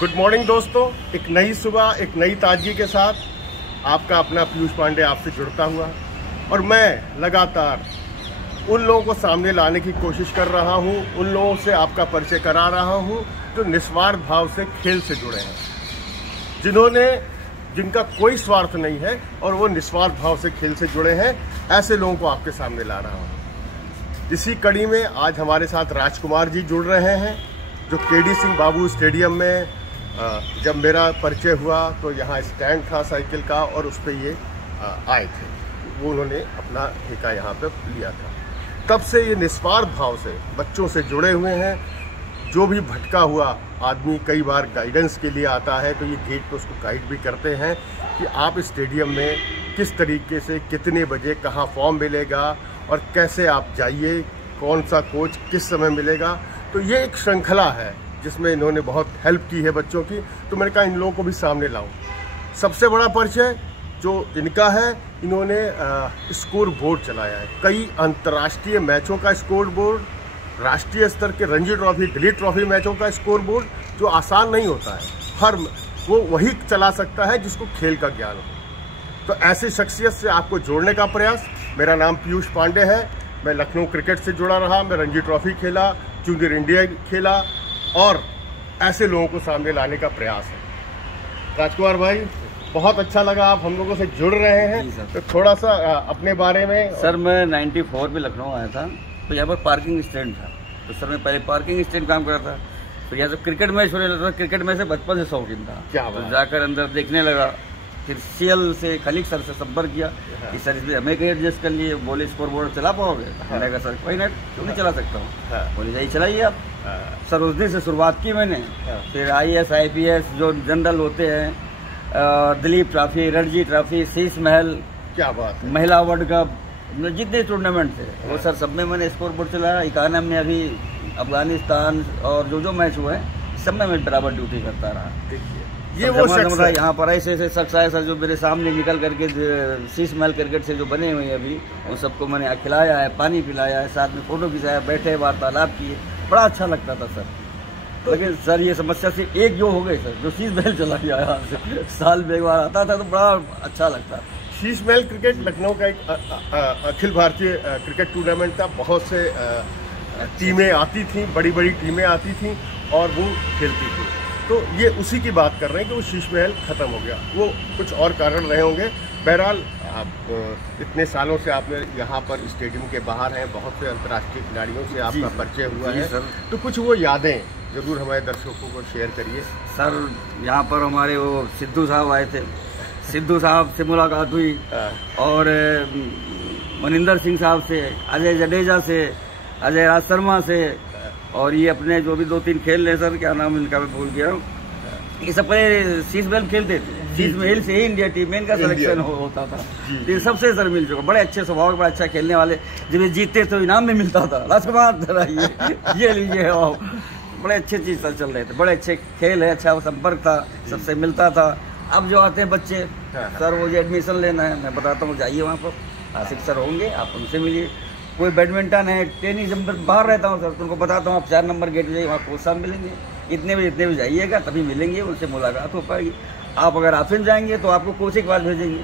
Good morning दोस्तों, एक नई सुबह, एक नई ताजगी के साथ आपका अपना पीयूष पांडे आपसे जुड़ता हुआ और मैं लगातार उन लोगों को सामने लाने की कोशिश कर रहा हूं, उन लोगों से आपका परिचय करा रहा हूं जो निस्वार्थ भाव से खेल से जुड़े हैं, जिनका कोई स्वार्थ नहीं है और वो निस्वार्थ भाव से खेल से जुड़े हैं। ऐसे लोगों को आपके सामने ला रहा हूँ। इसी कड़ी में आज हमारे साथ राजकुमार जी जुड़ रहे हैं, जो केडी सिंह बाबू स्टेडियम में जब मेरा परिचय हुआ तो यहाँ स्टैंड था साइकिल का और उस पर ये आए थे। वो उन्होंने अपना ठेका यहाँ पे लिया था। तब से ये निस्वार्थ भाव से बच्चों से जुड़े हुए हैं। जो भी भटका हुआ आदमी कई बार गाइडेंस के लिए आता है तो ये गेट पे उसको गाइड भी करते हैं कि आप स्टेडियम में किस तरीके से, कितने बजे, कहाँ फॉर्म मिलेगा और कैसे आप जाइए, कौन सा कोच किस समय मिलेगा। तो ये एक श्रृंखला है जिसमें इन्होंने बहुत हेल्प की है बच्चों की। तो मैंने कहा इन लोगों को भी सामने लाऊं। सबसे बड़ा परिचय जो इनका है, इन्होंने स्कोर बोर्ड चलाया है। कई अंतर्राष्ट्रीय मैचों का स्कोर बोर्ड, राष्ट्रीय स्तर के रणजी ट्रॉफी, दिलीप ट्रॉफी मैचों का स्कोर बोर्ड, जो आसान नहीं होता है। वो वही चला सकता है जिसको खेल का ज्ञान हो। तो ऐसी शख्सियत से आपको जोड़ने का प्रयास। मेरा नाम पीयूष पांडे है। मैं लखनऊ क्रिकेट से जुड़ा रहा। मैं रणजी ट्रॉफी खेला, जूनियर इंडिया खेला और ऐसे लोगों को सामने लाने का प्रयास है। राजकुमार भाई, बहुत अच्छा लगा आप हम लोगों से जुड़ रहे हैं। तो थोड़ा सा अपने बारे में। सर मैं 94 में लखनऊ आया था, तो यहाँ पर पार्किंग स्टैंड था। तो सर मैं पहले पार्किंग स्टैंड काम करता था। फिर यहाँ से क्रिकेट मैच होने लगा। क्रिकेट मैच से बचपन से शौकीन था। क्या तो जाकर अंदर देखने लगा। फिर सीएल से खलीक सर से संपर्क किया कि सर इसमें हमें कहीं एडजस्ट कर लिए, बोले स्कोर बोर्ड चला पाओगे? मैंने कहा सर कोई नहीं, क्यों नहीं चला सकता हूँ। बोले जाइए चलाइए आप। सर उस दिन से शुरुआत की मैंने। फिर IAS IPS जो जनरल होते हैं, दिलीप ट्रॉफी, रणजी ट्रॉफी, शीश महल, क्या बात है, महिला वर्ल्ड कप, जितने टूर्नामेंट थे वो सर सब में मैंने स्कोर बोर्ड चलाया। इकाना में अभी अफगानिस्तान और जो मैच हुए सब में मैं बराबर ड्यूटी करता रहा। देखिए ये वो शख्स है। यहाँ पर ऐसे शख्स आए सर जो मेरे सामने निकल करके शीश महल क्रिकेट से जो बने हुए हैं अभी, वो सबको मैंने खिलाया है, पानी पिलाया है, साथ में फोटो खिंचाया, बैठे वार्तालाप किए। बड़ा अच्छा लगता था सर। लेकिन सर ये समस्या से एक जो हो गई सर, जो शीश महल चला गया यहाँ से, साल में एक बार आता था तो बड़ा अच्छा लगता। शीश महल क्रिकेट लखनऊ का एक अखिल भारतीय क्रिकेट टूर्नामेंट था। बहुत से टीमें आती थी, बड़ी बड़ी टीमें आती थी और वो खेलती थी। तो ये उसी की बात कर रहे हैं कि वो शीश महल ख़त्म हो गया। वो कुछ और कारण रहे होंगे। बहरहाल आप इतने सालों से आप यहाँ पर स्टेडियम के बाहर हैं, बहुत से अंतर्राष्ट्रीय खिलाड़ियों से आपका परिचय हुआ है सर। तो कुछ वो यादें ज़रूर हमारे दर्शकों को शेयर करिए। सर यहाँ पर हमारे वो सिद्धू साहब आए थे। सिद्धू साहब से मुलाकात हुई और मनिंदर सिंह साहब से, अजय जडेजा से, अजय राज शर्मा से, और ये अपने जो भी 2-3 खेल रहे सर, क्या नाम इनका मैं भूल गया हूँ, ये सब पहले शीश महल खेलते थे। शीश महल से ही इंडिया टीम में इनका सिलेक्शन होता था। ये सबसे सर मिल चुका। बड़े अच्छे स्वभाव के, बड़ा अच्छा खेलने वाले। जब ये जीतते तो इनाम भी मिलता था। राजकुमार ये लीजिए। बड़े अच्छे चीज सर चल रहे थे। बड़े अच्छे खेल है, अच्छा संपर्क था, सबसे मिलता था। अब जो आते हैं बच्चे सर, वो जो एडमिशन लेना है, मैं बताता हूँ जाइए वहाँ पर, आशिक सर होंगे, आप उनसे मिलिए। कोई बैडमिंटन है, टेनिस, जब बाहर रहता हूँ सर तो उनको बताता हूँ आप 4 नंबर गेट पे जाइए, वहाँ कोच साहब मिलेंगे। इतने बजे जाइएगा, तभी मिलेंगे, उनसे मुलाकात हो पाएगी। आप अगर ऑफिस जाएंगे तो आपको कोच के बाद भेजेंगे,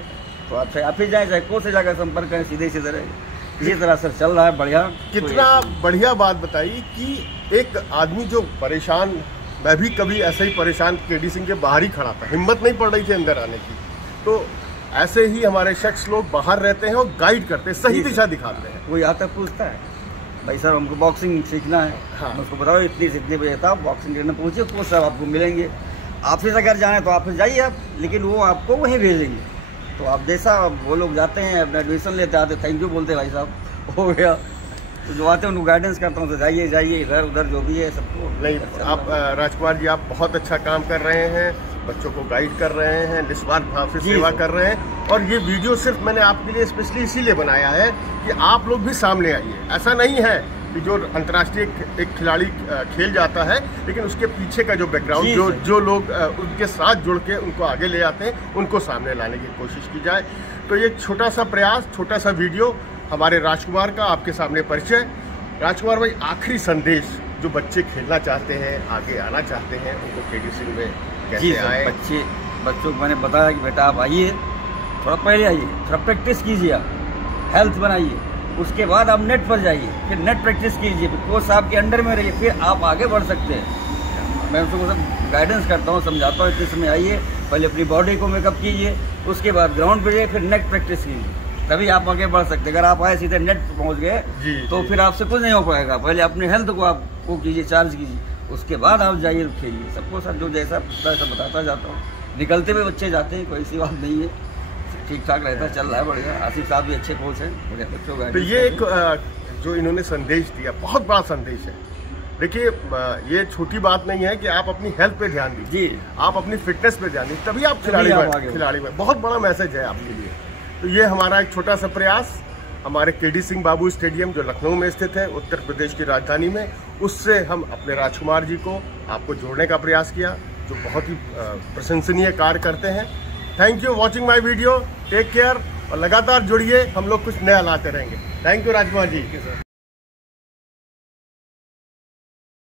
तो आप चाहे ऑफिस जाएँ चाहे कोच से जाकर संपर्क करें, सीधे रहेंगे। इसी तरह सर चल रहा है बढ़िया। कितना बढ़िया बात बताई कि एक आदमी जो परेशान, मैं भी कभी ऐसे ही परेशान केडी सिंह के बाहर ही खड़ा था, हिम्मत नहीं पड़ रही थी अंदर आने की। तो ऐसे ही हमारे शख्स लोग बाहर रहते हैं और गाइड करते हैं, सही दिशा दिखाते हैं। वो यहाँ तक पूछता है, भाई सर हमको बॉक्सिंग सीखना है। हाँ। उसको बताओ इतने बजे था बॉक्सिंग करने पहुँचे, कोच साहब आपको मिलेंगे। ऑफिस अगर जाना है तो ऑफिस जाइए आप, लेकिन वो आपको वहीं भेजेंगे। तो आप जैसा वो लोग जाते हैं, अपना एडमिशन लेते आते, थैंक यू बोलते भाई साहब हो गया। तो जो आते हैं उनको गाइडेंस करता हूँ, तो जाइए इधर उधर जो भी है सबको। नहीं, आप राजकुमार जी आप बहुत अच्छा काम कर रहे हैं, बच्चों को गाइड कर रहे हैं, निस्वार्थ भाव से सेवा कर रहे हैं। और ये वीडियो सिर्फ मैंने आपके लिए स्पेशली इसीलिए बनाया है कि आप लोग भी सामने आइए। ऐसा नहीं है कि जो अंतर्राष्ट्रीय एक खिलाड़ी खेल जाता है, लेकिन उसके पीछे का जो बैकग्राउंड, जो लोग उनके साथ जुड़ के उनको आगे ले आते हैं, उनको सामने लाने की कोशिश की जाए। तो ये छोटा सा प्रयास, छोटा सा वीडियो हमारे राजकुमार का आपके सामने परिचय। राजकुमार भाई, आखिरी संदेश जो बच्चे खेलना चाहते हैं, आगे आना चाहते हैं, उनको केडी सिंह में जी कैसे आए? बच्चों को मैंने बताया कि बेटा आप आइए, थोड़ा पहले आइए, थोड़ा प्रैक्टिस कीजिए, आप हेल्थ बनाइए, उसके बाद आप नेट पर जाइए, फिर नेट प्रैक्टिस कीजिए, फिर कोच साहब के अंडर में रहिए, फिर आप आगे बढ़ सकते हैं। मैं उसको सब गाइडेंस करता हूँ, समझाता हूँ, इतने समय आइए, पहले अपनी बॉडी को मेकअप कीजिए, उसके बाद ग्राउंड पर जाइए, फिर नेट प्रैक्टिस कीजिए, तभी आप आगे बढ़ सकते हैं। अगर आप आए सीधे नेट पर पहुँच गए तो फिर आपसे कुछ नहीं हो पाएगा। पहले अपने हेल्थ को आप वो कीजिए, चार्ज कीजिए, उसके बाद आप जाइए खेलिए। सबको सर जो जैसा वैसा बताता जाता हूँ, निकलते हुए बच्चे जाते हैं, कोई सी बात नहीं है, ठीक ठाक रहता है, चल रहा है बढ़िया। आसिफ साहब भी अच्छे कोच हैं, बढ़िया बच्चों का। तो ये एक जो इन्होंने संदेश दिया, बहुत बड़ा संदेश है। देखिए, ये छोटी बात नहीं है कि आप अपनी हेल्थ पे ध्यान दीजिए, आप अपनी फिटनेस पे ध्यान दीजिए, तभी आप खिलाड़ी में। बहुत बड़ा मैसेज है आपके लिए। तो ये हमारा एक छोटा सा प्रयास हमारे केडी सिंह बाबू स्टेडियम जो लखनऊ में स्थित है, उत्तर प्रदेश की राजधानी में, उससे हम अपने राजकुमार जी को आपको जोड़ने का प्रयास किया, जो बहुत ही प्रशंसनीय कार्य करते हैं। Thank you watching my video, take care, और लगातार जुड़िए, हम लोग कुछ नया लाते रहेंगे। Thank you Rajkumar ji.